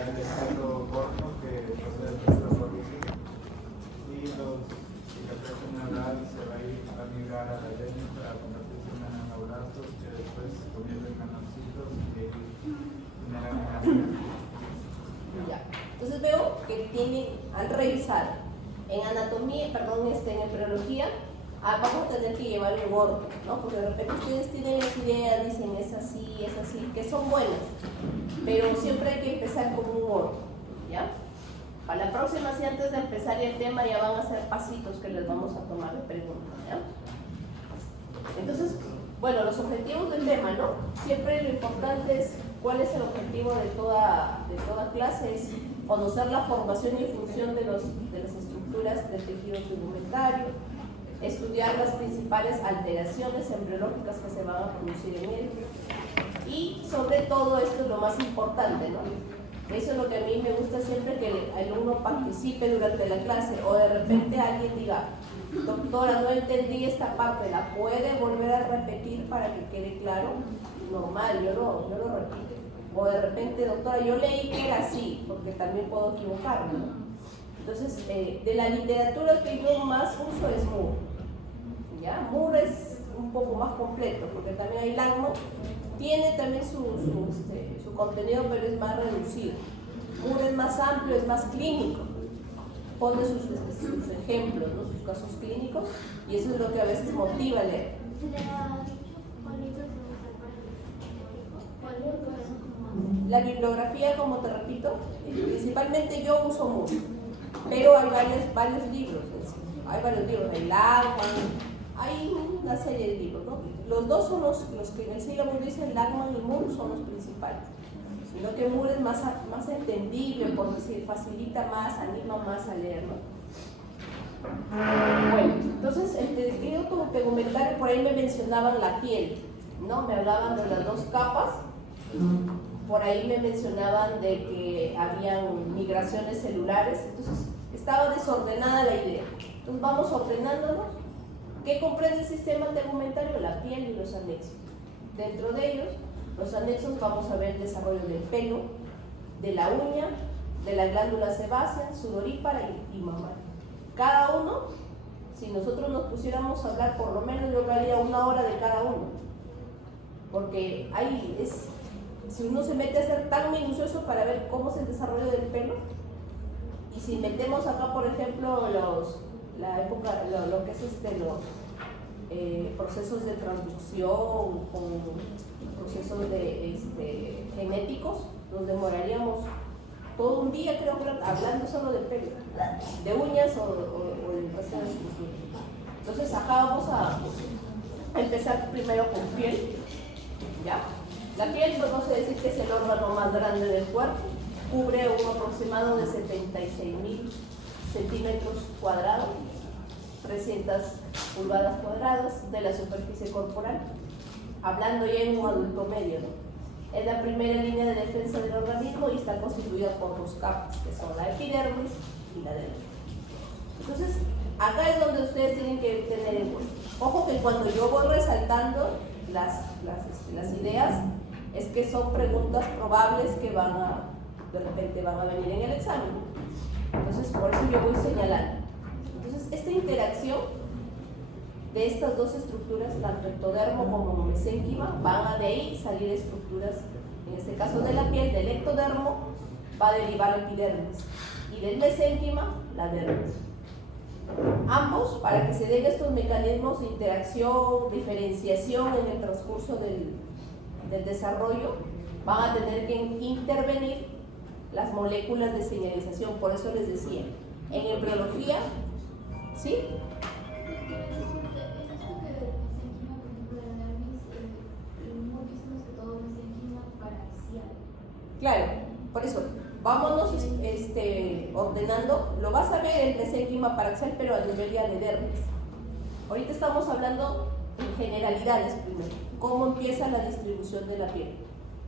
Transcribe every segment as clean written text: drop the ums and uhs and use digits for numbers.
será el estilo corto que procede de nuestra solución y los cicatrices neurales se va a migrar a la leña para convertirse en nanoblastos que después convierten en nanocitos y generan melanina. Ya. Entonces veo que han revisado en anatomía, perdón, en embriología, vamos a tener que llevar un orto, ¿no? Porque de repente ustedes tienen las ideas, dicen es así, que son buenas, pero siempre hay que empezar con un orto, ¿ya? Para la próxima, si antes de empezar el tema ya van a hacer pasitos que les vamos a tomar de preguntas, ¿ya? Entonces, bueno, los objetivos del tema, ¿no? Siempre lo importante es cuál es el objetivo de toda clase, es conocer la formación y función de las estructuras del tejido tegumentario, estudiar las principales alteraciones embriológicas que se van a producir en él y sobre todo esto es lo más importante, ¿no? Eso es lo que a mí me gusta siempre, que el alumno participe durante la clase o de repente alguien diga, doctora, no entendí esta parte, ¿la puede volver a repetir para que quede claro? Normal, yo lo repito. O de repente, doctora, yo leí que era así, porque también puedo equivocarme, ¿no? Entonces, de la literatura que yo más uso es Moore, ¿ya? Moore es un poco más completo, porque también hay Langman, tiene también su contenido, pero es más reducido. Moore es más amplio, es más clínico, pone sus ejemplos, ¿no? Sus casos clínicos, y eso es lo que a veces motiva a leer. La bibliografía, como te repito, principalmente yo uso Moore, pero hay varios libros, hay varios libros, hay Langman, hay una serie de libros, ¿no? Los dos son los que en el sílabo dicen Langman y Moore son los principales, sino que Moore es más entendible, por decir, facilita más, anima más a leer, ¿no? Bueno, entonces el tejido tegumentario, por ahí me mencionaban la piel, ¿no? Me hablaban de las dos capas. Por ahí me mencionaban de que habían migraciones celulares, entonces estaba desordenada la idea. Entonces vamos ordenándonos. ¿Qué comprende el sistema tegumentario? La piel y los anexos. Dentro de ellos, los anexos, vamos a ver el desarrollo del pelo, de la uña, de la glándula sebácea, sudorípara y mamaria. Cada uno, si nosotros nos pusiéramos a hablar, por lo menos yo haría 1 hora de cada uno, porque ahí si uno se mete a ser tan minucioso para ver cómo es el desarrollo del pelo, y si metemos acá, por ejemplo, lo que es los procesos de transducción con procesos genéticos, nos demoraríamos todo un día, creo, hablando solo de pelo, de uñas o del resto de estructura. Entonces acá vamos a empezar primero con piel, ¿ya? La piel, podemos decir que es el órgano más grande del cuerpo, cubre un aproximado de 76.000 centímetros cuadrados, 300 pulgadas cuadradas de la superficie corporal, hablando ya en un adulto medio, ¿no? Es la primera línea de defensa del organismo y está constituida por 2 capas, que son la epidermis y la dermis. Entonces, acá es donde ustedes tienen que tener en cuenta. Ojo que cuando yo voy resaltando las ideas, es que son preguntas probables que de repente van a venir en el examen. Entonces, por eso yo voy señalando. Entonces, esta interacción de estas dos estructuras, tanto ectodermo como mesénquima, van a de ahí salir estructuras, en este caso de la piel, del ectodermo, va a derivar epidermis, y del mesénquima, la dermis. Ambos, para que se den estos mecanismos de interacción, diferenciación en el transcurso del desarrollo, van a tener que intervenir las moléculas de señalización. Por eso les decía, en embriología, ¿sí? Claro, por eso, vámonos ordenando. Lo vas a ver el mesénquima paraxial, pero a nivel ya de dermis. Ahorita estamos hablando en generalidades primero. Cómo empieza la distribución de la piel,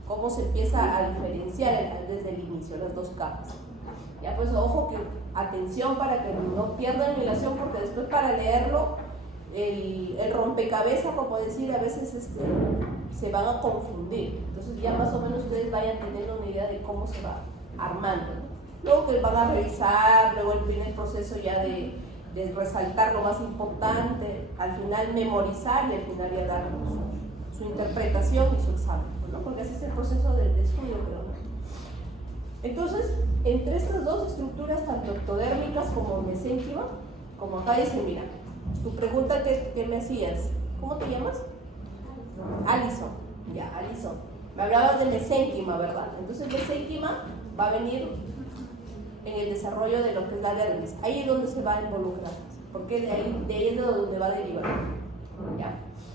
cómo se empieza a diferenciar desde el inicio, las 2 capas. Ya pues, ojo, que atención para que no pierdan relación, porque después para leerlo, el rompecabezas, como decir, a veces se van a confundir. Entonces ya más o menos ustedes vayan teniendo una idea de cómo se va armando, ¿no? Luego que van a revisar, luego viene el proceso ya de resaltar lo más importante, al final memorizar y al final ya dar su interpretación y su examen, ¿no? Porque ese es el proceso del estudio, creo, ¿no? Entonces, entre estas dos estructuras, tanto ectodérmicas como mesénquima, como acá dice, mira, tu pregunta que me hacías, ¿cómo te llamas? Alison, ya, Alison. Me hablabas de mesénquima, ¿verdad? Entonces, mesénquima va a venir en el desarrollo de lo que es la dermis. Ahí es donde se va a involucrar, porque de ahí es de donde va a derivar, ¿ya?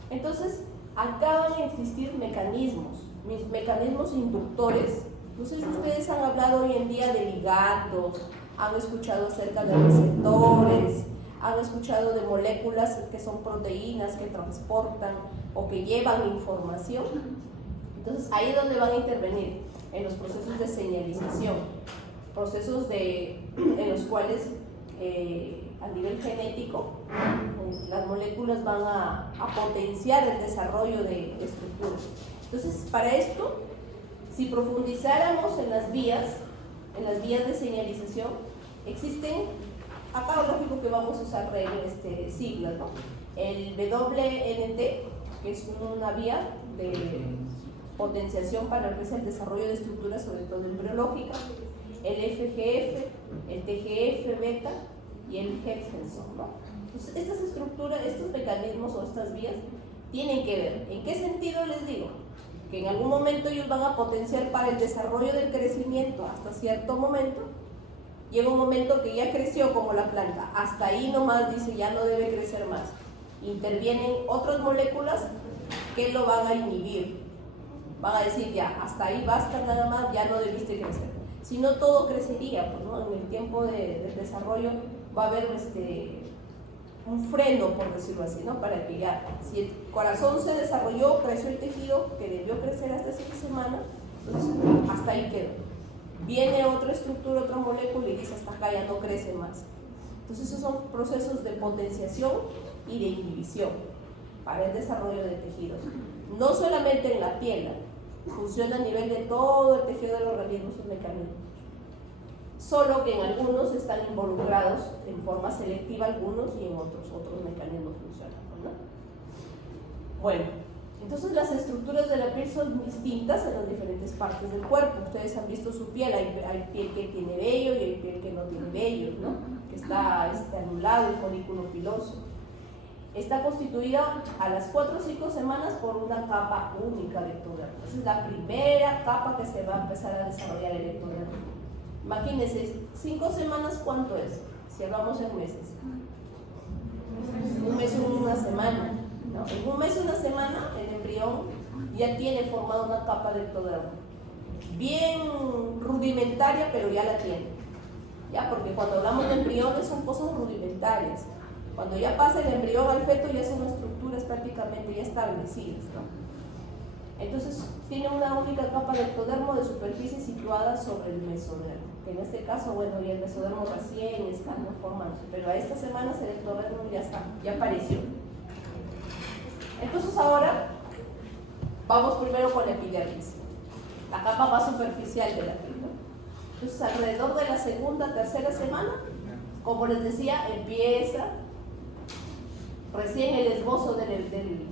Entonces, acá van a existir mecanismos inductores. No sé si ustedes han hablado hoy en día de ligandos, han escuchado acerca de receptores, han escuchado de moléculas que son proteínas que transportan o que llevan información. Entonces ahí es donde van a intervenir, en los procesos de señalización, procesos en los cuales a nivel genético las moléculas van a potenciar el desarrollo de estructuras. Entonces, para esto, si profundizáramos en las vías de señalización, existen, acá lógico que vamos a usar siglas, ¿no? El WNT, que es una vía de potenciación para lo que es el desarrollo de estructuras, sobre todo embriológicas, el FGF, el TGF beta y el Hexenson, ¿no? Entonces, estas estructuras, estos mecanismos o estas vías tienen que ver. ¿En qué sentido les digo? Que en algún momento ellos van a potenciar para el desarrollo del crecimiento hasta cierto momento. Llega un momento que ya creció como la planta, hasta ahí nomás dice ya no debe crecer más. Intervienen otras moléculas que lo van a inhibir. Van a decir ya, hasta ahí basta nada más, ya no debiste crecer. Si no, todo crecería, pues, ¿no? En el tiempo de desarrollo va a haber un freno, por decirlo así, ¿no? Para que ya, si el corazón se desarrolló, creció el tejido que debió crecer hasta 7 semanas, entonces hasta ahí quedó. Viene otra estructura, otra molécula y dice hasta acá ya no crece más. Entonces esos son procesos de potenciación y de inhibición para el desarrollo de tejidos. No solamente en la piel, funciona a nivel de todo el tejido del organismo, sus mecanismos. Solo que en algunos están involucrados en forma selectiva algunos y en otros mecanismos funcionan, ¿no? Bueno, entonces las estructuras de la piel son distintas en las diferentes partes del cuerpo. Ustedes han visto su piel, hay piel que tiene vello y hay piel que no tiene vello, ¿no? Que está anulado, el folículo piloso. Está constituida a las 4 o 5 semanas por una capa única de ectodermo. Esa es la primera capa que se va a empezar a desarrollar el ectodermo. Imagínense, 5 semanas, ¿cuánto es? Si hablamos en meses. Un mes y una semana, ¿no? En un mes y una semana, el embrión ya tiene formada una capa de ectodermo. Bien rudimentaria, pero ya la tiene. ¿Ya? Porque cuando hablamos de embriones son cosas rudimentarias. Cuando ya pasa el embrión al feto ya son estructuras prácticamente ya establecidas, ¿no? Entonces tiene una única capa de ectodermo de superficie situada sobre el mesodermo, que en este caso, bueno, y el mesodermo recién está formándose, pero a estas semanas el ectodermo ya está, ya apareció. Entonces ahora vamos primero con la epidermis, la capa más superficial de la piel, ¿no? Entonces alrededor de la segunda, tercera semana, como les decía, empieza recién el esbozo del epidermis,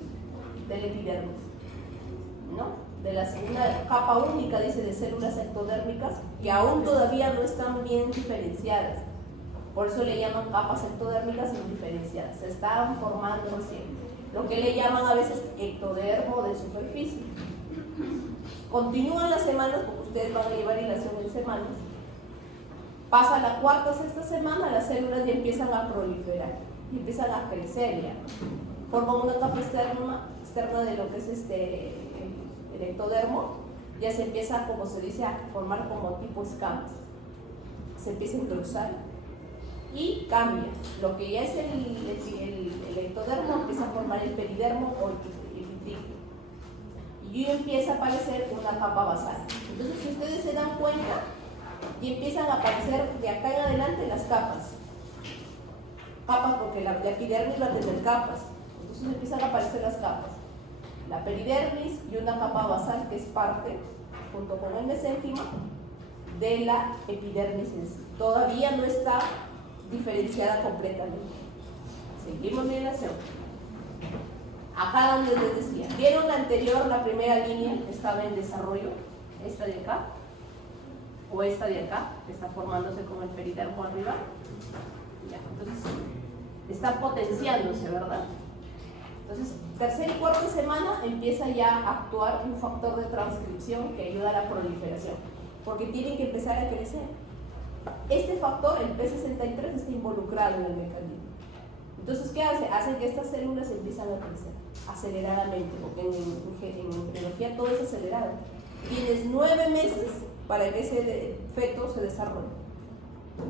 ¿no? De la segunda capa única, dice, de células ectodérmicas que aún todavía no están bien diferenciadas. Por eso le llaman capas ectodérmicas indiferenciadas. Se están formando recién. Lo que le llaman a veces ectodermo de superficie. Continúan las semanas, porque ustedes van a llevar hilación en semanas. Pasa la cuarta o sexta semana, las células ya empiezan a proliferar. Y empiezan a crecer ya. Forman una capa externa de lo que es el ectodermo, ya se empieza, como se dice, a formar como tipo escamas. Se empieza a engrosar y cambia. Lo que ya es el ectodermo empieza a formar el peridermo o el epitelio. Y empieza a aparecer una capa basal. Entonces, si ustedes se dan cuenta, y empiezan a aparecer de acá en adelante las capas. Capas porque la epidermis va a tener capas. Entonces empiezan a aparecer las capas. La peridermis y una capa basal que es parte, junto con el mesénquima, de la epidermis en sí. Todavía no está diferenciada completamente. Seguimos migración. Acá donde les decía, ¿vieron la anterior, la primera línea que estaba en desarrollo? Esta de acá, o esta de acá, que está formándose con el peridermo arriba. Ya, entonces, está potenciándose, ¿verdad? Entonces, tercera y cuarta semana empieza ya a actuar un factor de transcripción que ayuda a la proliferación, porque tienen que empezar a crecer. Este factor, el P63, está involucrado en el mecanismo. Entonces, ¿qué hace? Hace que estas células empiezan a crecer aceleradamente, porque en embriología todo es acelerado. Tienes 9 meses para que ese feto se desarrolle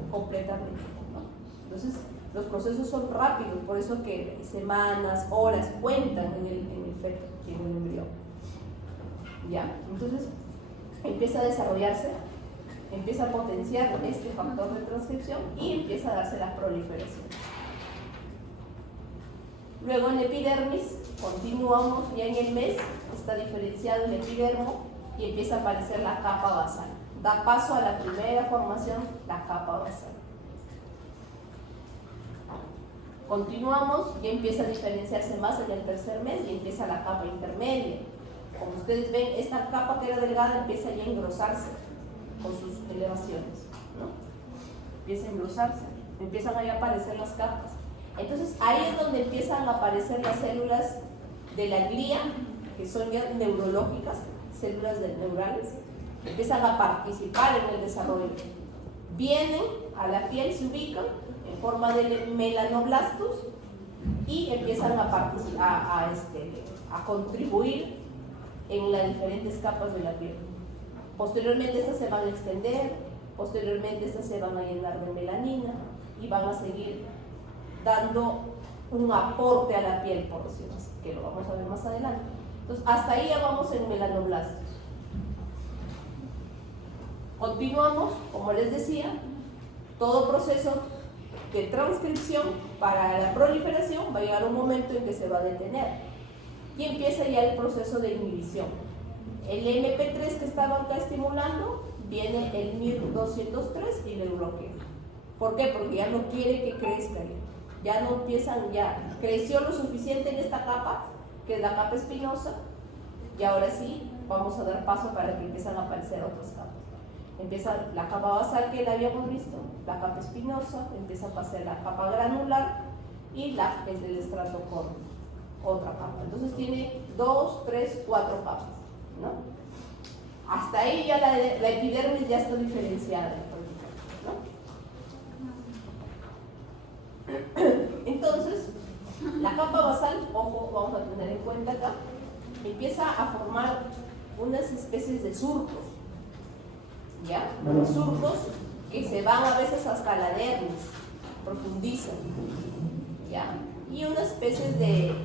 completamente, ¿no? Entonces, los procesos son rápidos, por eso que semanas, horas cuentan en el feto, en el embrión. ¿Ya? Entonces, empieza a desarrollarse, empieza a potenciar este factor de transcripción y empieza a darse la proliferación. Luego en epidermis, continuamos ya en el mes, está diferenciado el epidermo y empieza a aparecer la capa basal. Da paso a la primera formación, la capa basal. Continuamos y empieza a diferenciarse más en el tercer mes y empieza la capa intermedia. Como ustedes ven, esta capa que era delgada empieza ya a engrosarse con sus elevaciones, ¿no? Empieza a engrosarse, empiezan ahí a aparecer las capas. Entonces ahí es donde empiezan a aparecer las células de la glía, que son ya neurológicas, células neurales, empiezan a participar en el desarrollo. Vienen a la piel, se ubican en forma de melanoblastos y empiezan a participar, a contribuir en las diferentes capas de la piel. Posteriormente estas se van a extender, posteriormente estas se van a llenar de melanina y van a seguir dando un aporte a la piel, por decirlo así, que lo vamos a ver más adelante. Entonces, hasta ahí ya vamos en melanoblastos. Continuamos, como les decía, todo proceso de transcripción para la proliferación va a llegar un momento en que se va a detener y empieza ya el proceso de inhibición. El MP3 que estaba acá estimulando, viene el MIR203 y le bloquea. ¿Por qué? Porque ya no quiere que crezca, ya no empiezan, ya creció lo suficiente en esta capa, que es la capa espinosa, y ahora sí vamos a dar paso para que empiezan a aparecer otras capas. Empieza la capa basal que la habíamos visto, la capa espinosa, empieza a pasar la capa granular y la que es del estrato córneo, otra capa. Entonces tiene 2, 3, 4 capas, ¿no? Hasta ahí ya la epidermis ya está diferenciada, ¿no? Entonces, la capa basal, ojo, vamos a tener en cuenta acá, empieza a formar unas especies de surcos, ¿ya? Los surcos que se van a veces hasta la dermis, profundizan, ¿ya? Y unas especies de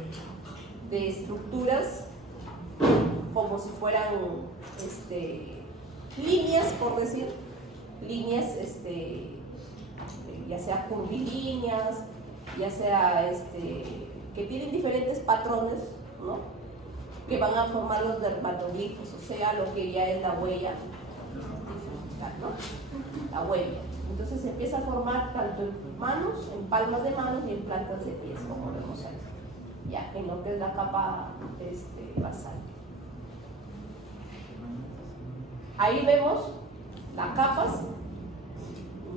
estructuras como si fueran líneas, por decir, líneas, ya sea curvilíneas, ya sea que tienen diferentes patrones, ¿no? Que van a formar los dermatoglifos, o sea, lo que ya es la huella, ¿no? La huella. Entonces se empieza a formar tanto en manos, en palmas de manos y en plantas de pies, como vemos ahí, ya en lo que es la capa basal. Ahí vemos las capas,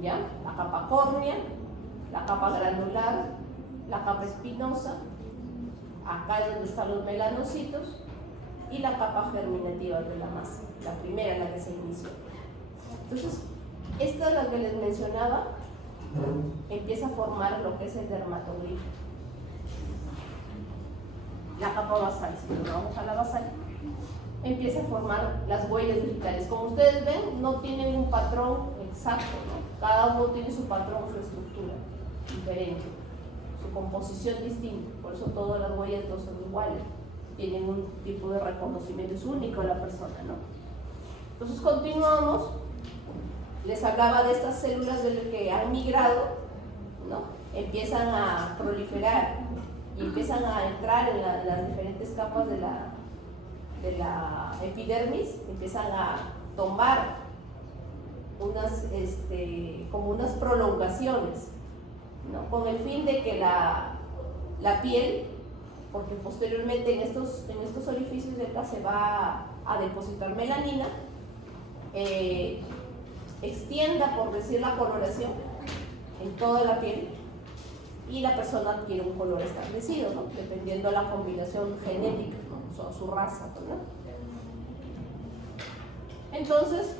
¿ya? La capa córnea, la capa granular, la capa espinosa, acá es donde están los melanocitos, y la capa germinativa de la masa, la primera, la que se inició. Entonces, esta es la que les mencionaba, empieza a formar lo que es el dermatoglifo. La capa basal, si nos vamos a la basal, empieza a formar las huellas digitales. Como ustedes ven, no tienen un patrón exacto, ¿no? Cada uno tiene su patrón, su estructura diferente, su composición distinta, por eso todas las huellas no son iguales, tienen un tipo de reconocimiento, es único de la persona, ¿no? Entonces continuamos, les hablaba de estas células que han migrado, ¿no? Empiezan a proliferar y empiezan a entrar en las diferentes capas de la epidermis, empiezan a tomar como unas prolongaciones, ¿no? Con el fin de que la piel, porque posteriormente en estos orificios de acá se va a depositar melanina, extienda, por decir, la coloración en toda la piel y la persona adquiere un color establecido, ¿no? Dependiendo de la combinación genética, ¿no? Su raza, ¿no? Entonces,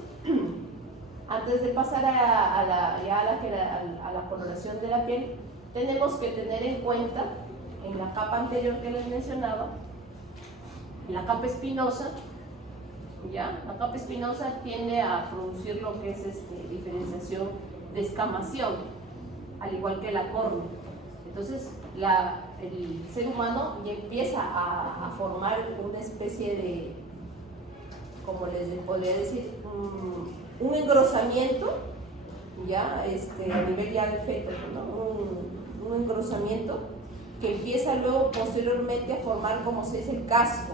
antes de pasar a la coloración de la piel, tenemos que tener en cuenta, en la capa anterior que les mencionaba, la capa espinosa, ¿ya? La capa espinosa tiende a producir lo que es diferenciación de escamación, al igual que la córnea. Entonces, el ser humano ya empieza a formar una especie de, como les podría decir, un engrosamiento, ya a nivel ya del feto, ¿no? Un engrosamiento que empieza luego posteriormente a formar como se dice el casco,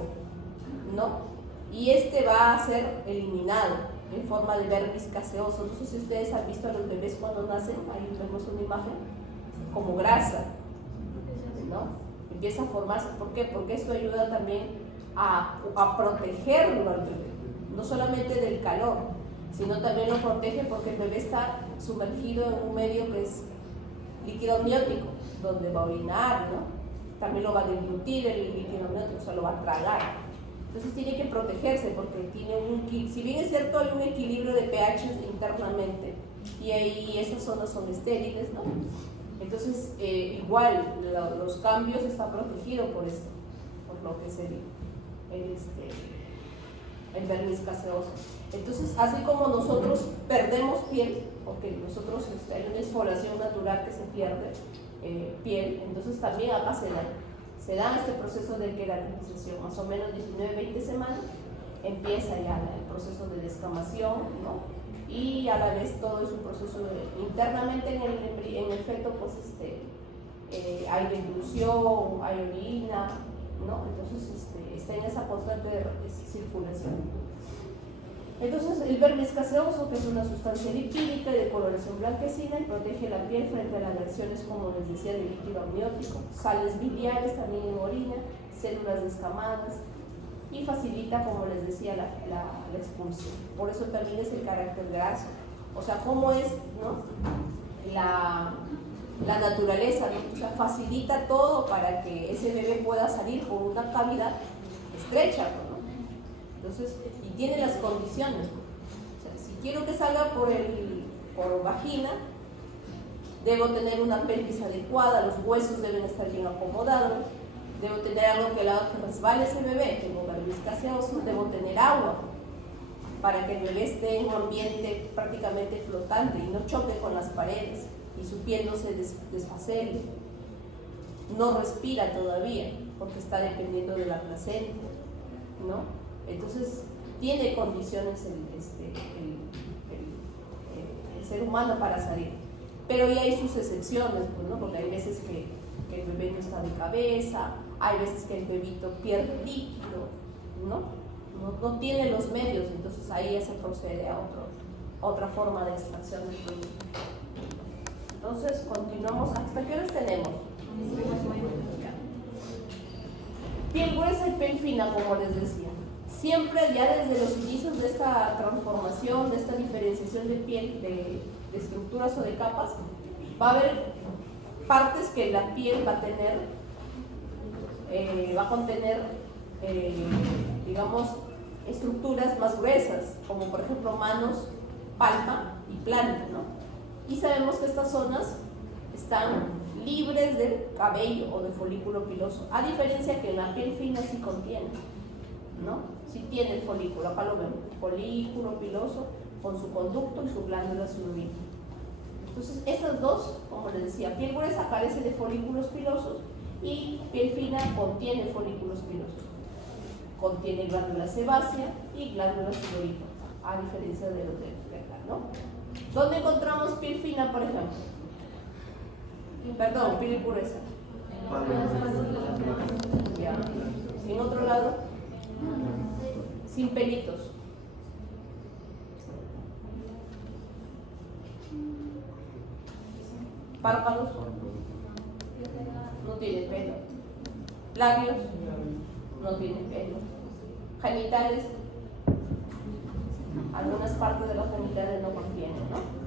¿no? Y va a ser eliminado en forma de vermis caseoso. No sé si ustedes han visto a los bebés cuando nacen, ahí vemos una imagen, como grasa, ¿no? Empieza a formarse. ¿Por qué? Porque esto ayuda también a protegerlo al bebé, no solamente del calor, sino también lo protege porque el bebé está sumergido en un medio que es líquido amniótico, donde va a orinar, ¿no? También lo va a deglutir el líquido amniótico, o sea, lo va a tragar. Entonces tiene que protegerse porque si bien es cierto, hay un equilibrio de pH internamente y ahí esas zonas son estériles, ¿no? Entonces, igual, los cambios están protegidos por esto, por lo que es el vermis caseoso. Entonces, así como nosotros perdemos piel, porque nosotros hay una exfoliación natural que se pierde piel, entonces también acá se da este proceso de queratinización, más o menos 19-20 semanas, empieza ya el proceso de descamación, ¿no? Y a la vez todo es un proceso internamente en el feto, pues hay deglución, hay orina, ¿no? Entonces está en esa constante circulación. Entonces el vermis caseoso, que es una sustancia lipídica y de coloración blanquecina, y protege la piel frente a las agresiones, como les decía, de líquido amniótico, sales biliares también en orina, células descamadas, y facilita, como les decía, la expulsión. Por eso también es el carácter graso. O sea, cómo es, ¿no? la naturaleza, ¿no? O sea, facilita todo para que ese bebé pueda salir con una cavidad estrecha, ¿no? Entonces, y tiene las condiciones. O sea, si quiero que salga por vagina, debo tener una pelvis adecuada, los huesos deben estar bien acomodados, debo tener algo que resbale ese bebé, tengo vermis caseoso, debo tener agua para que el bebé esté en un ambiente prácticamente flotante y no choque con las paredes y su piel no se desfacele, no respira todavía porque está dependiendo de la placenta, ¿no? Entonces tiene condiciones el ser humano para salir, pero ya hay sus excepciones, pues, ¿no? Porque hay veces que el bebé no está de cabeza, hay veces que el bebito pierde líquido, no tiene los medios, entonces ahí ya se procede a otra forma de extracción del producto. Entonces continuamos. ¿Hasta qué horas tenemos? Piel gruesa y piel fina, como les decía. Siempre, ya desde los inicios de esta transformación, de esta diferenciación de piel, de estructuras o de capas, va a haber partes que la piel va a tener, va a contener, digamos, estructuras más gruesas, como por ejemplo manos, palma y planta, ¿no? Y sabemos que estas zonas están libres de cabello o de folículo piloso, a diferencia que en la piel fina sí contiene, ¿no? Sí tiene el folículo, acá lo vemos, folículo piloso con su conducto y su glándula sudorípara. Entonces, estas dos, como les decía, piel gruesa carece de folículos pilosos y piel fina contiene folículos pilosos. Contiene glándula sebácea y glándula sudorípara, a diferencia de los de acá, ¿no? ¿Dónde encontramos piel fina, por ejemplo? Perdón, piel gruesa. Ya. En otro lado, sin pelitos. Párpados, no tienen pelo. Labios, no tienen pelo. Genitales, algunas partes de los genitales no contienen, ¿no?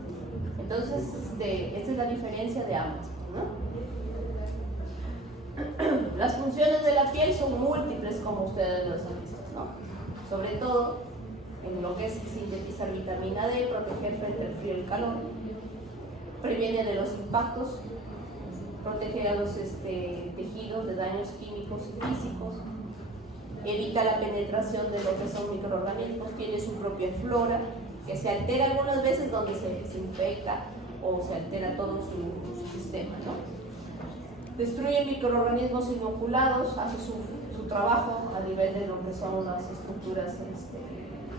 Entonces, esta es la diferencia de ambos, ¿no? Las funciones de la piel son múltiples, como ustedes los han visto, ¿no? Sobre todo en lo que es sintetizar vitamina D, proteger frente al frío y el calor, previene de los impactos, protege a los tejidos de daños químicos y físicos, evita la penetración de lo que son microorganismos, tiene su propia flora, que se altera algunas veces donde se infecta o se altera todo su sistema, ¿no? Destruye microorganismos inoculados, hace su trabajo a nivel de lo que son las estructuras,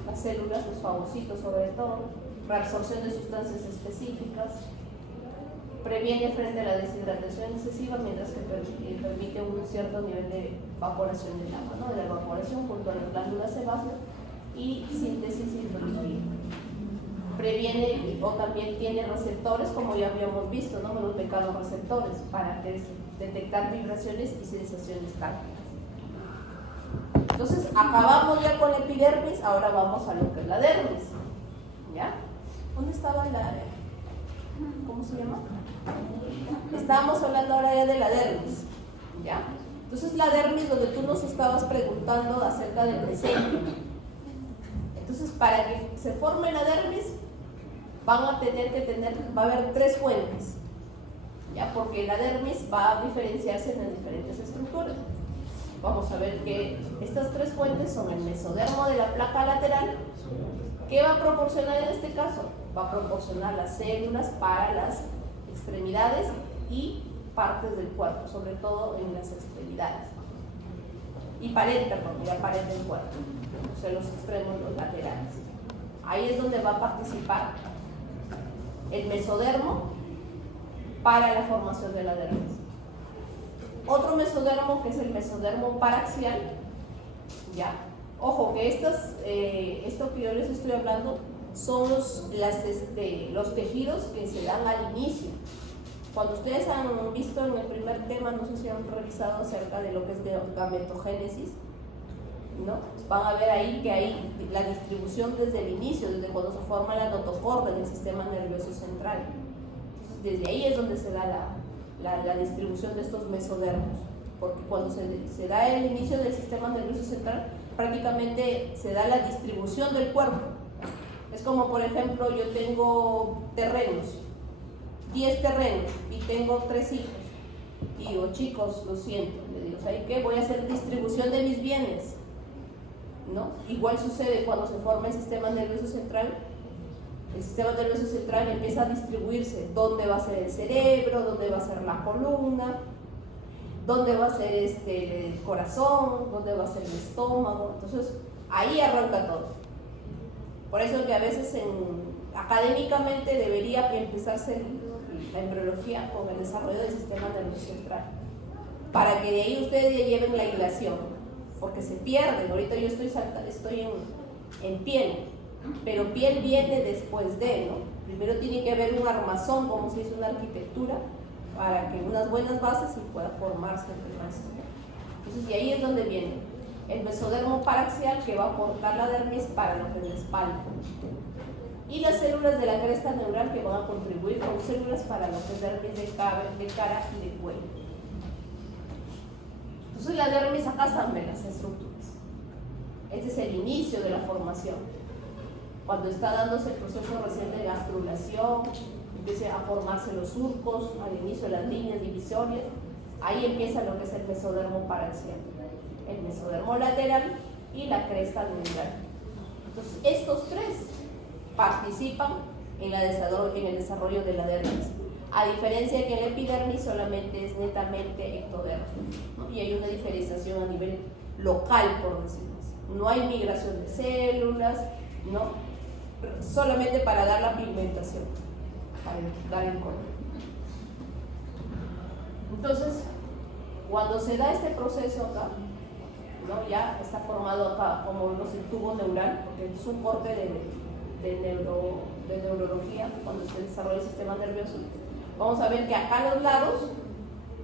las células, los fagocitos sobre todo, reabsorción de sustancias específicas, previene frente a la deshidratación excesiva, mientras que permite un cierto nivel de evaporación del agua, ¿no? De la evaporación junto a las glándulas sebáceas y síntesis hidrolíquida. Previene o también tiene receptores, como ya habíamos visto, ¿no? Los mecanorreceptores para detectar vibraciones y sensaciones táctiles. Entonces, acabamos ya con la epidermis, ahora vamos a lo que es la dermis. ¿Ya? ¿Dónde estaba ¿cómo se llama? Estábamos hablando ahora ya de la dermis. ¿Ya? Entonces, la dermis, donde tú nos estabas preguntando acerca del mesenquio. Entonces, para que se forme la dermis, va a haber 3 fuentes, ¿ya? Porque la dermis va a diferenciarse en las diferentes estructuras. Vamos a ver que estas 3 fuentes son el mesodermo de la placa lateral. ¿Qué va a proporcionar en este caso? Va a proporcionar las células para las extremidades y partes del cuerpo, sobre todo en las extremidades. Y pared del cuerpo, o sea, los extremos, los laterales. Ahí es donde va a participar el mesodermo para la formación de la dermis. Otro mesodermo, que es el mesodermo paraxial, ¿ya? Ojo, que esto que yo les estoy hablando son los tejidos que se dan al inicio. Cuando ustedes han visto en el primer tema, no sé si han revisado acerca de lo que es gametogénesis, ¿no? Van a ver ahí que hay la distribución desde el inicio, desde cuando se forma la notocorda en el sistema nervioso central. Entonces, desde ahí es donde se da la distribución de estos mesodermos, porque cuando se da el inicio del sistema nervioso central, prácticamente se da la distribución del cuerpo. Es como, por ejemplo, yo tengo terrenos, 10 terrenos, y tengo 3 hijos. Y digo, chicos, lo siento, le digo, ¿saben qué? Voy a hacer distribución de mis bienes, ¿no? Igual sucede cuando se forma el sistema nervioso central. El sistema nervioso central empieza a distribuirse dónde va a ser el cerebro, dónde va a ser la columna, dónde va a ser el corazón, dónde va a ser el estómago. Entonces, ahí arranca todo. Por eso que a veces académicamente debería empezarse la embriología con el desarrollo del sistema nervioso central, para que de ahí ustedes ya lleven la hilación, porque se pierden. Ahorita yo estoy en piel, pero piel viene después de, ¿no? Primero tiene que haber un armazón, como se dice, una arquitectura, para que unas buenas bases y pueda formarse el resto. Entonces, y ahí es donde viene el mesodermo paraxial, que va a aportar la dermis para lo que es la espalda. Y las células de la cresta neural, que van a contribuir con células para lo que es dermis de cara y de cuello. Entonces, la dermis, acá están las estructuras. Este es el inicio de la formación. Cuando está dándose el proceso recién de gastrulación, empiezan a formarse los surcos, al inicio de las líneas divisorias, ahí empieza lo que es el mesodermo paraxial, el mesodermo lateral y la cresta neural. Entonces, estos 3 participan en el desarrollo de la dermis, a diferencia de que en la epidermis solamente es netamente ectodermo, ¿no? Y hay una diferenciación a nivel local, por decirlo así. No hay migración de células, ¿no? Solamente para dar la pigmentación, para dar el color. Entonces, cuando se da este proceso acá, ¿no? Ya está formado acá, como vemos, el tubo neural, porque es un corte de neurología, cuando se desarrolla el sistema nervioso. Vamos a ver que acá a los lados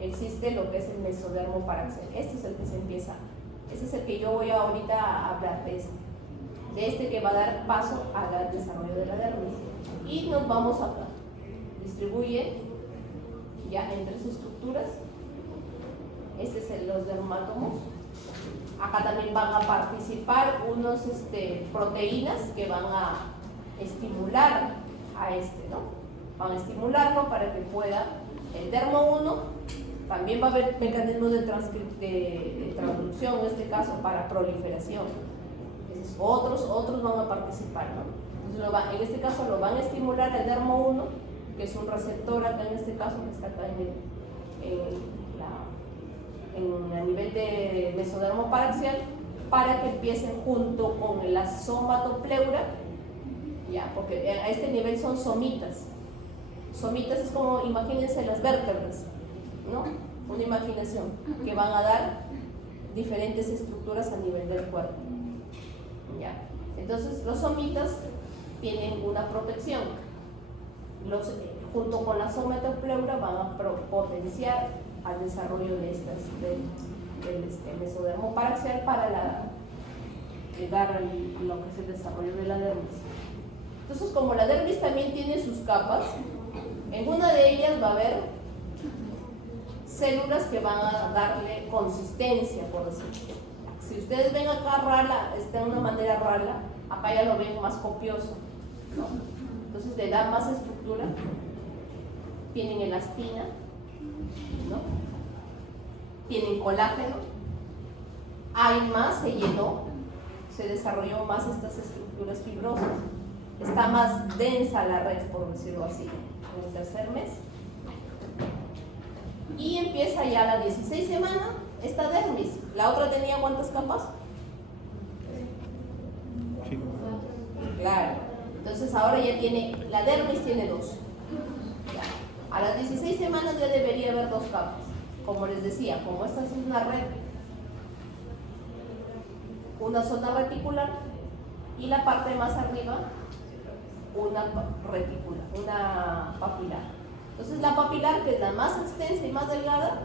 existe lo que es el mesodermo paraxial. Este es el que se empieza, este es el que yo voy ahorita a hablar de este que va a dar paso al desarrollo de la dermis. Y nos vamos a distribuye ya en 3 estructuras. Este es los dermátomos. Acá también van a participar unos proteínas que van a estimular a ¿no? Van a estimularlo para que pueda el dermo 1. También va a haber mecanismos de transducción, en este caso para proliferación. Entonces, otros van a participar, ¿no? Entonces, en este caso lo van a estimular el dermo 1, que es un receptor acá en este caso, que está acá a nivel de mesodermo paraxial, para que empiecen junto con la somatopleura, ya, porque a este nivel son somitas. Somitas es como, imagínense las vértebras, ¿no? Una imaginación, que van a dar diferentes estructuras a nivel del cuerpo. ¿Ya? Entonces, los somitas tienen una protección. Junto con la somatopleura van a potenciar al desarrollo de del mesodermo paraxial para dar lo que es el desarrollo de la dermis. Entonces, como la dermis también tiene sus capas, en una de ellas va a haber células que van a darle consistencia, por decirlo. Si ustedes ven acá rala, está de una manera rala, acá ya lo ven más copioso, ¿no? Entonces le da más estructura. Tienen elastina, ¿no? Tienen colágeno. Hay más, se llenó, se desarrolló más estas estructuras fibrosas. Está más densa la red, por decirlo así, en el tercer mes. Y empieza ya la 16 semana esta dermis. ¿La otra tenía cuántas capas? Sí. Claro. Entonces ahora ya la dermis tiene 2. Ya. A las 16 semanas ya debería haber 2 capas. Como les decía, como esta es una red, una zona reticular, y la parte más arriba una retícula, una papilar. Entonces la papilar, que es la más extensa y más delgada,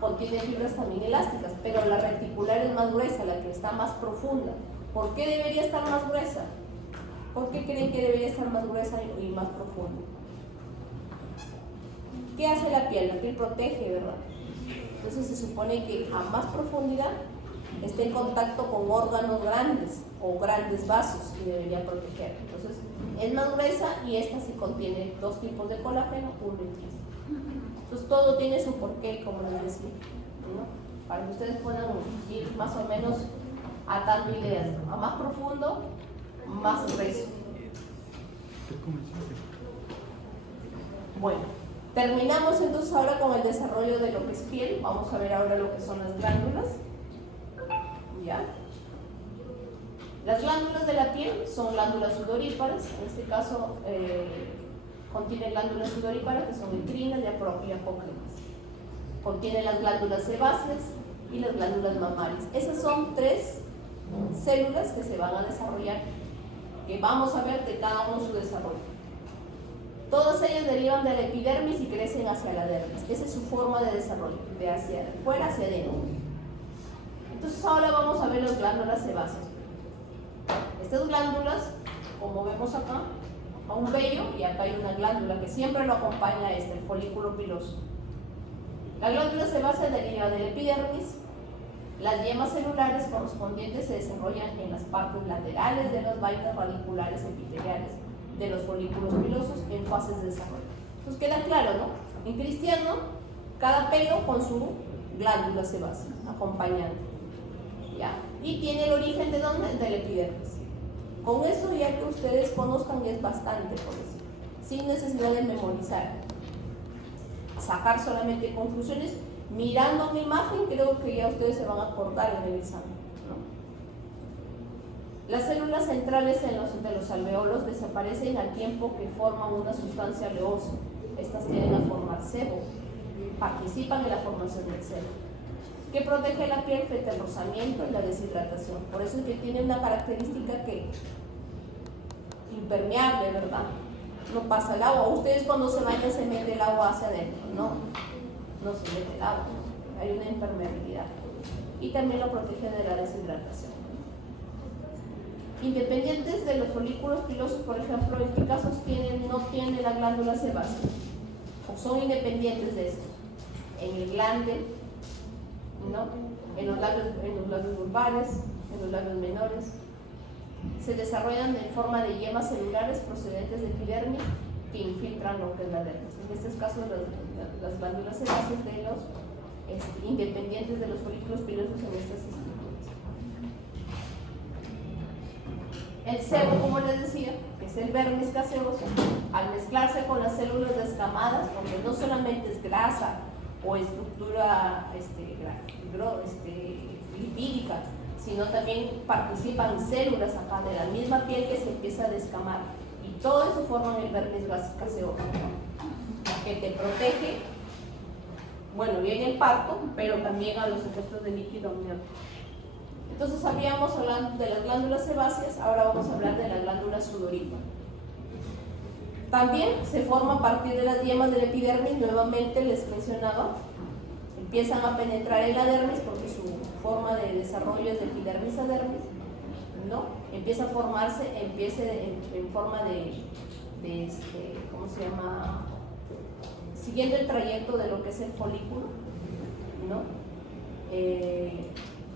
contiene fibras también elásticas, pero la reticular es más gruesa, la que está más profunda. ¿Por qué debería estar más gruesa? ¿Por qué creen que debería estar más gruesa y más profunda? ¿Qué hace la piel? La piel protege, ¿verdad? Entonces se supone que a más profundidad está en contacto con órganos grandes o grandes vasos y debería proteger. Entonces es más gruesa y esta sí contiene 2 tipos de colágeno, 1 y 3. Entonces todo tiene su porqué, como les decía, ¿no? Para que ustedes puedan ir más o menos atando ideas, ¿no? A más profundo, más grueso. Bueno, terminamos entonces ahora con el desarrollo de lo que es piel. Vamos a ver ahora lo que son las glándulas. ¿Ya? Las glándulas de la piel son glándulas sudoríparas. En este caso contiene glándulas sudoríparas que son encrinas y apócrinas. Contiene las glándulas sebáceas y las glándulas mamarias. Esas son 3 células que se van a desarrollar, que vamos a ver de cada uno su desarrollo. Todas ellas derivan de la epidermis y crecen hacia la dermis. Esa es su forma de desarrollo, de hacia afuera hacia adentro. Entonces ahora vamos a ver las glándulas sebáceas. Estas glándulas, como vemos acá, a un vello, y acá hay una glándula que siempre lo acompaña el folículo piloso. La glándula sebácea deriva de la epidermis. Las yemas celulares correspondientes se desarrollan en las partes laterales de las vainas radiculares epiteliales de los folículos pilosos en fases de desarrollo. Entonces queda claro, ¿no? En Cristiano, cada pelo con su glándula sebácea acompañando, ¿ya? Y tiene el origen de ¿dónde? De la epidermis. Con eso ya que ustedes conozcan es bastante, por decir, sin necesidad de memorizar. Sacar solamente conclusiones, mirando una imagen, creo que ya ustedes se van a acordar en el examen, ¿no? Las células centrales de los alveolos desaparecen al tiempo que forman una sustancia oleosa. Estas tienden a formar sebo, participan en la formación del sebo, que protege la piel frente al rozamiento y la deshidratación. Por eso es que tiene una característica que impermeable, ¿verdad? no pasa el agua. Ustedes cuando se bañan se mete el agua hacia adentro, no se mete el agua, hay una impermeabilidad. Y también lo protege de la deshidratación. Independientes de los folículos pilosos, por ejemplo, ¿en qué casos no tiene la glándula sebácea? ¿O son independientes de esto? En el glande, ¿no? En los labios vulvares, en los labios menores. Se desarrollan en forma de yemas celulares procedentes de epidermis que infiltran lo que es la dermis. En estos casos, las glándulas sebáceas de los independientes de los folículos pilosos en estas estructuras. El sebo, como les decía, que es el vermis gaseoso, al mezclarse con las células descamadas, porque no solamente es grasa o estructura lipídica, sino también participan células acá de la misma piel que se empieza a descamar, y todo eso forma el vermis gaseoso, que te protege, bueno, bien el parto, pero también a los efectos de líquido amniótico. Entonces habíamos hablado de las glándulas sebáceas, ahora vamos a hablar de la glándula sudorípara. También se forma a partir de las yemas del epidermis, nuevamente les mencionaba, empiezan a penetrar en la dermis porque su forma de desarrollo es de epidermis a dermis, ¿no? Empieza a formarse, en forma ¿cómo se llama? Siguiendo el trayecto de lo que es el folículo, ¿no? De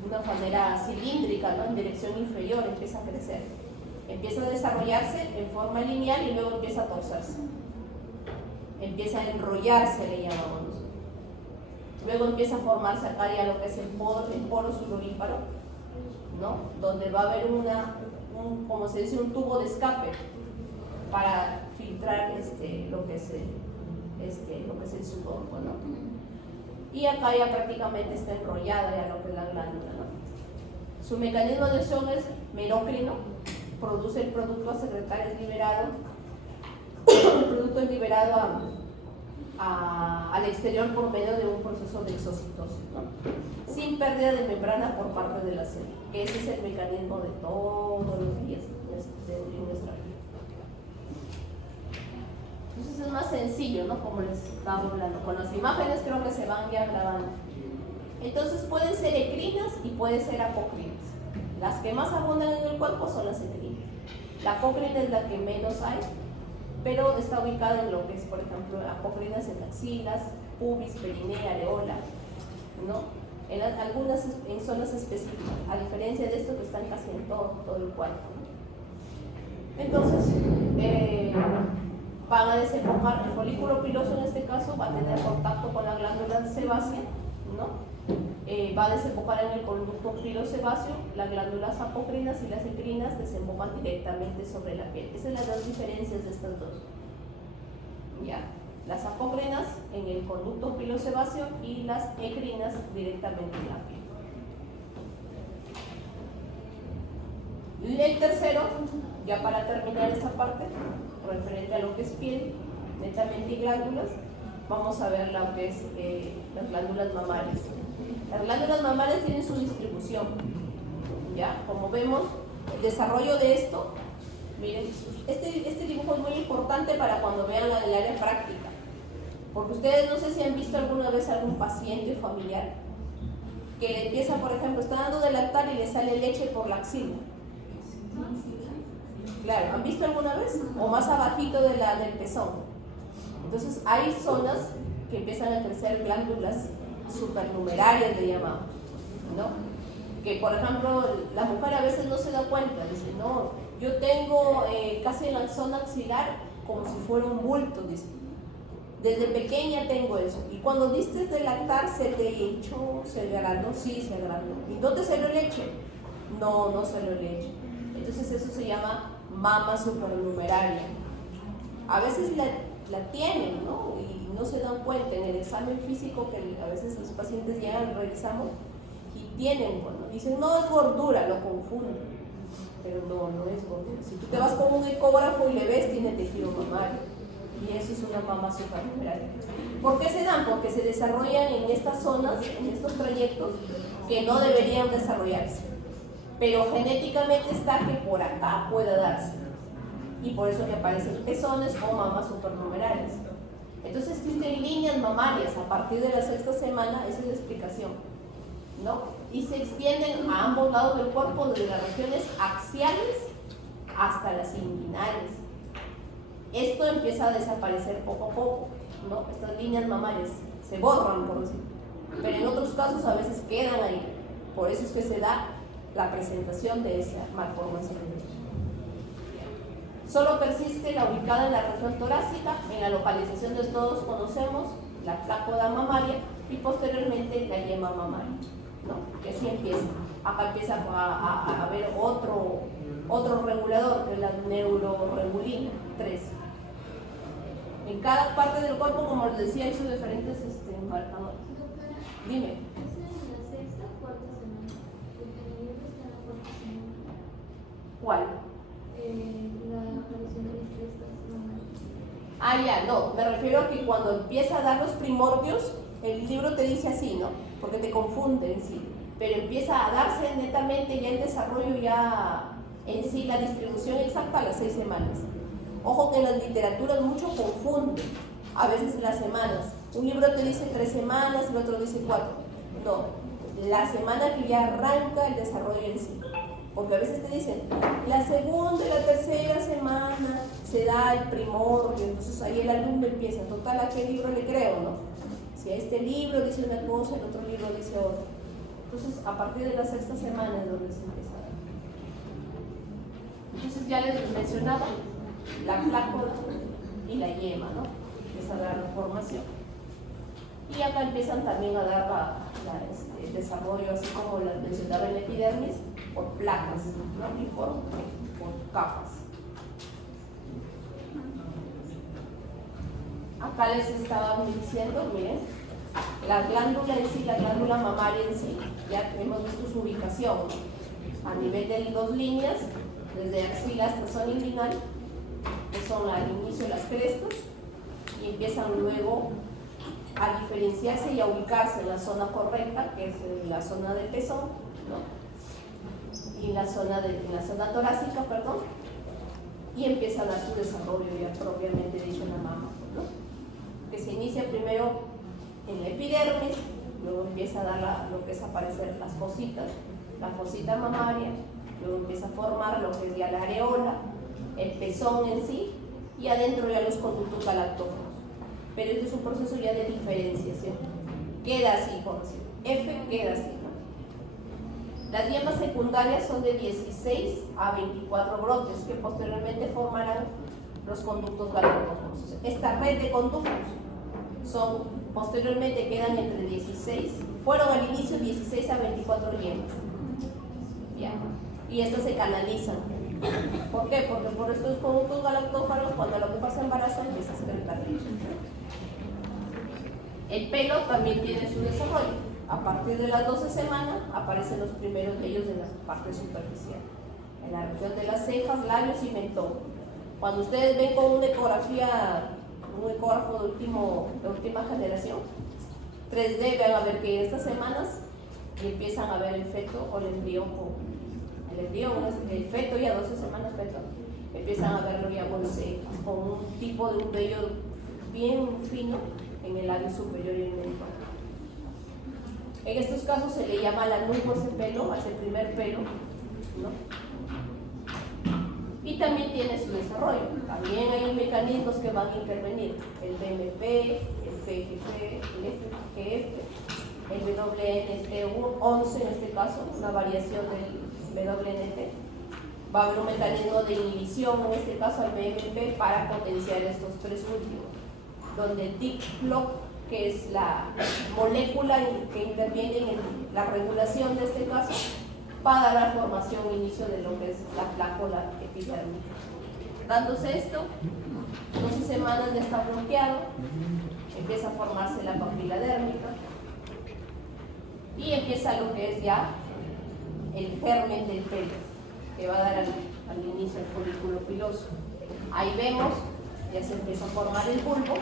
una manera cilíndrica, ¿no? En dirección inferior empieza a crecer, empieza a desarrollarse en forma lineal y luego empieza a torzarse, empieza a enrollarse, le llamamos nosotros. Luego empieza a formarse acá ya lo que es el poro sudoríparo, ¿no? Donde va a haber como se dice, un tubo de escape para filtrar lo que es el sudor, ¿no? Y acá ya prácticamente está enrollada ya lo que es la glándula, ¿no? Su mecanismo de acción es merócrino, produce el producto a secretar, es liberado, el producto es liberado al exterior por medio de un proceso de exocitosis, ¿no? Sin pérdida de membrana por parte de la célula, que ese es el mecanismo de todos los días de nuestra vida. Entonces es más sencillo, ¿no? Como les estaba hablando, con las imágenes creo que se van ya grabando. Entonces pueden ser ecrinas y pueden ser apocrinas. Las que más abundan en el cuerpo son las ecrinas. La apocrina es la que menos hay, pero está ubicada en lo que es, por ejemplo, apocrinas en axilas, pubis, perinea, areola, ¿no? En algunas en zonas específicas, a diferencia de esto que están casi en todo el cuerpo, ¿no? Entonces, van a desembocar, el folículo piloso en este caso va a tener contacto con la glándula sebácea, ¿no? Va a desembocar en el conducto pilosebáceo, las glándulas apocrinas y las ecrinas desembocan directamente sobre la piel. Esas son las dos diferencias de estas dos. ¿Ya? Las apocrinas en el conducto pilosebáceo y las ecrinas directamente en la piel. Y el tercero, ya para terminar esta parte, referente a lo que es piel, netamente y glándulas, vamos a ver lo que es las glándulas mamarias. Las glándulas mamarias tienen su distribución, ¿ya? Como vemos, el desarrollo de esto, miren, este dibujo es muy importante para cuando vean el área práctica, porque ustedes no sé si han visto alguna vez algún paciente familiar que le empieza, por ejemplo, está dando de lactar y le sale leche por la axila. Claro, ¿han visto alguna vez? O más abajito del pezón. Entonces hay zonas que empiezan a crecer glándulas supernumerarias, le llamamos, ¿no? Que por ejemplo la mujer a veces no se da cuenta, dice, no, yo tengo casi en la zona axilar como si fuera un bulto, dice. Desde pequeña tengo eso. Y cuando diste de lactar, ¿se te hinchó, se agrandó? Sí, se agrandó. ¿Y no te salió leche? No, no salió leche. Entonces eso se llama mama supernumeraria. A veces la tienen, ¿no? Y no se dan cuenta en el examen físico que a veces los pacientes llegan, revisamos y tienen, bueno, dicen, no es gordura, lo confunden, pero no es gordura. Si tú te vas con un ecógrafo y le ves, tiene tejido mamario y eso es una mama supernumeraria. ¿Por qué se dan? Porque se desarrollan en estas zonas, en estos trayectos que no deberían desarrollarse, pero genéticamente está que por acá pueda darse. y por eso que aparecen pezones o mamas supernumerarias. Entonces existen líneas mamarias a partir de la sexta semana, esa es la explicación, ¿no? Y se extienden a ambos lados del cuerpo desde las regiones axiales hasta las inguinales. Esto empieza a desaparecer poco a poco, ¿no? Estas líneas mamarias se borran, por decirlo, pero en otros casos a veces quedan ahí. Por eso es que se da la presentación de esa malformación. Solo persiste la ubicada en la región torácica, en la localización que todos conocemos, la plácoda mamaria, y posteriormente la yema mamaria, ¿no? Que así empieza. Acá empieza a haber otro regulador, que es la neuroregulina 3. En cada parte del cuerpo, como les decía, hay sus diferentes marcadores. Dime. ¿Cuál? La aparición de las crestas mamarias. Ah, ya, no, me refiero a que cuando empieza a dar los primordios, el libro te dice así, ¿no? Porque te confunde en sí, pero empieza a darse netamente ya el desarrollo, ya en sí, la distribución exacta a las 6 semanas. Ojo que en las literaturas mucho confunden, a veces las semanas. Un libro te dice 3 semanas, el otro dice 4. No, la semana que ya arranca el desarrollo en sí. Porque a veces te dicen, la segunda y la tercera semana se da el primordio, entonces ahí el alumno empieza, total, ¿a qué libro le creo, no? Si a este libro dice una cosa, el otro libro dice otra. Entonces, a partir de la sexta semana es donde se empieza a dar. Entonces ya les mencionaba la plácoda y la yema, ¿no? Empieza a dar la formación. Y acá empiezan también a dar el desarrollo, así como les mencionaba en la epidermis, por placas, ¿no? Y por capas. Acá les estaba diciendo, miren, la glándula en sí, la glándula mamaria en sí, ya hemos visto su ubicación, ¿no? A nivel de 2 líneas, desde axila hasta zona inguinal, que son al inicio las crestas, y empiezan luego a diferenciarse y a ubicarse en la zona correcta, que es la zona del pezón, ¿no? Y en la zona torácica, perdón, y empieza a dar su desarrollo ya propiamente dicho en la mama, ¿no? Que se inicia primero en la epidermis, luego empieza a dar lo que es aparecer las fositas, la fosita mamaria, luego empieza a formar lo que es ya la areola, el pezón en sí, y adentro ya los conductos galactófonos. Pero este es un proceso ya de diferenciación. Queda así, por decirlo. F queda así, ¿no? Las yemas secundarias son de 16 a 24 brotes que posteriormente formarán los conductos galactófonos. Esta red de conductos posteriormente quedan entre 16, fueron al inicio 16 a 24 yemas. ¿Ya? Y estas se canalizan. ¿Por qué? Porque por estos conductos galactófanos, cuando lo que pasa embarazo, empieza a excretar leche. El pelo también tiene su desarrollo. A partir de las 12 semanas aparecen los primeros vellos en la parte superficial, en la región de las cejas, labios y mentón. Cuando ustedes ven con una ecografía, un ecógrafo de última generación, 3D, van a ver que en estas semanas empiezan a ver el feto o el embrión, el feto ya 12 semanas feto, empiezan a verlo ya con cejas, con un tipo de un vello bien fino en el labio superior y el mentón. En estos casos se le llama la nuco ese pelo, a ese primer pelo, ¿no? Y también tiene su desarrollo. También hay mecanismos que van a intervenir: el BMP, el PGP, el FGF, el WNT11 en este caso, una variación del WNT. Va a haber un mecanismo de inhibición, en este caso el BMP, para potenciar estos 3 últimos, donde el DIC-LOC, que es la molécula que interviene en la regulación de este caso, va a dar la formación inicio de lo que es la plácula epidérmica. Dándose esto, 12 semanas ya está bloqueado, empieza a formarse la papila dérmica y empieza lo que es ya el germen del pelo, que va a dar al inicio el folículo piloso. Ahí vemos, ya se empieza a formar el bulbo,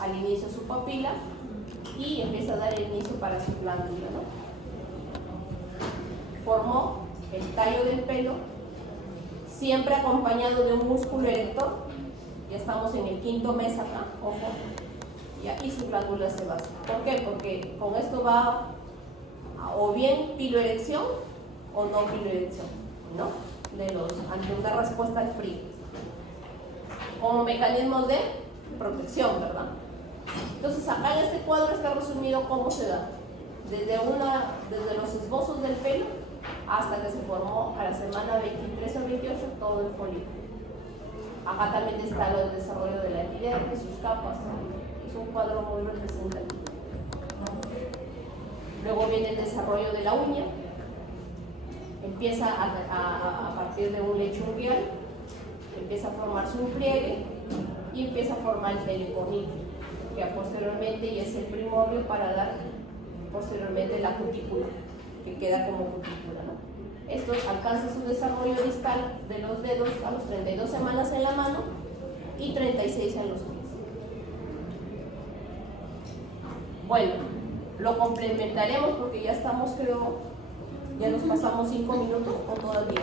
al inicio su papila, y empieza a dar el inicio para su glándula, ¿no? Formó el tallo del pelo, siempre acompañado de un músculo erector. Ya estamos en el 5.º mes acá, ojo, ya, y su glándula sebácea. ¿Por qué? Porque con esto va o bien piloerección o no piloerección, ¿no? Ante una respuesta al frío. Como mecanismos de protección, ¿verdad? Entonces acá en este cuadro está resumido cómo se da. Desde los esbozos del pelo hasta que se formó a la semana 23 o 28 todo el folículo. Acá también está el desarrollo de la epidermis, sus capas. Es un cuadro muy representativo. Luego viene el desarrollo de la uña. Empieza a partir de un lecho unguial, empieza a formarse un pliegue y empieza a formar el pericornito, que posteriormente ya es el primordio para dar posteriormente la cutícula, que queda como cutícula, ¿no? Esto alcanza su desarrollo distal de los dedos a los 32 semanas en la mano y 36 en los pies. Bueno, lo complementaremos porque ya estamos, creo, ya nos pasamos 5 minutos o todavía.